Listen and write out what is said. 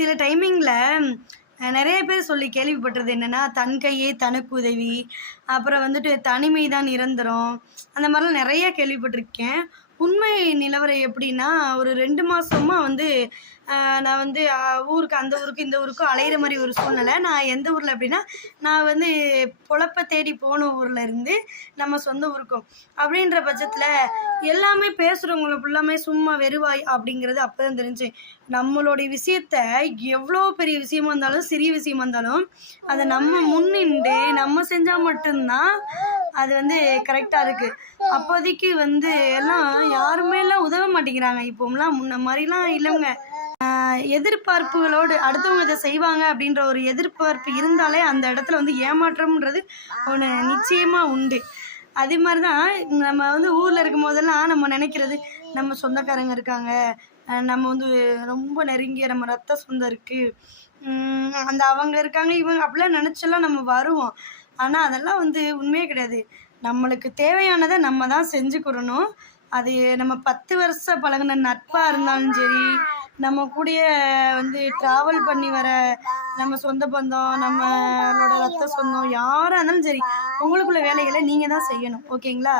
சில டைமிங்கில் நிறைய பேர் சொல்லி கேள்விப்பட்டது என்னென்னா, தன் கையே தனக்கு உதவி, அப்புறம் வந்துட்டு தனிமை தான் நிரந்தரம், அந்த மாதிரிலாம் நிறைய கேள்விப்பட்டிருக்கேன். உண்மை நிலவரம் எப்படின்னா, ஒரு 2 மாதமா வந்து நான் வந்து ஊருக்கு அந்த ஊருக்கு இந்த ஊருக்கும் அலையிற மாதிரி ஒரு சூழ்நிலை. நான் எந்த ஊரில் அப்படின்னா, நான் வந்து பொழப்ப தேடி போன ஊரில் இருந்து நம்ம சொந்த ஊருக்கும் அப்படின்ற பட்சத்தில் எல்லாமே பேசுகிறவங்கள ஃபுல்லாமே சும்மா வெறுவாய் அப்படிங்கிறது அப்போ தான் தெரிஞ்சு. நம்மளுடைய விஷயத்த எவ்வளோ பெரிய விஷயமா இருந்தாலும், சிறிய விஷயமா இருந்தாலும், அதை நம்ம முன்னின்று நம்ம செஞ்சால் மட்டும்தான் அது வந்து கரெக்டாக இருக்குது. அப்போதைக்கு வந்து எல்லாம் யாருமே எல்லாம் உதவ மாட்டேங்கிறாங்க. இப்போலாம் முன்ன மாதிரிலாம் இல்லைங்க. எதிர்பார்ப்புகளோடு அடுத்தவங்க இதை செய்வாங்க அப்படின்ற ஒரு எதிர்பார்ப்பு இருந்தாலே அந்த இடத்துல வந்து ஏமாற்றம்ன்றது ஒன்று நிச்சயமாக உண்டு. அதே மாதிரி தான் நம்ம வந்து ஊரில் இருக்கும் போதெல்லாம் நம்ம நினைக்கிறது, நம்ம சொந்தக்காரங்க இருக்காங்க, நம்ம வந்து ரொம்ப நெருங்கிய நம்ம ரத்த சொந்தம் இருக்குது, அந்த அவங்க இருக்காங்க இவங்க அப்படிலாம் நினச்செல்லாம் நம்ம வருவோம். ஆனால் அதெல்லாம் வந்து உண்மையே கிடையாது. நம்மளுக்கு தேவையானதை நம்ம தான் செஞ்சுக்கிறணும். அது நம்ம 10 வருஷம் பழகின நட்பாக இருந்தாலும் சரி, நம்ம கூடயே வந்து ட்ராவல் பண்ணி வர நம்ம சொந்த பந்தம், நம்மளோட ரத்த சொந்தம் யாராக இருந்தாலும் சரி, உங்களுக்குள்ள வேலைகளை நீங்கள் தான் செய்யணும். ஓகேங்களா?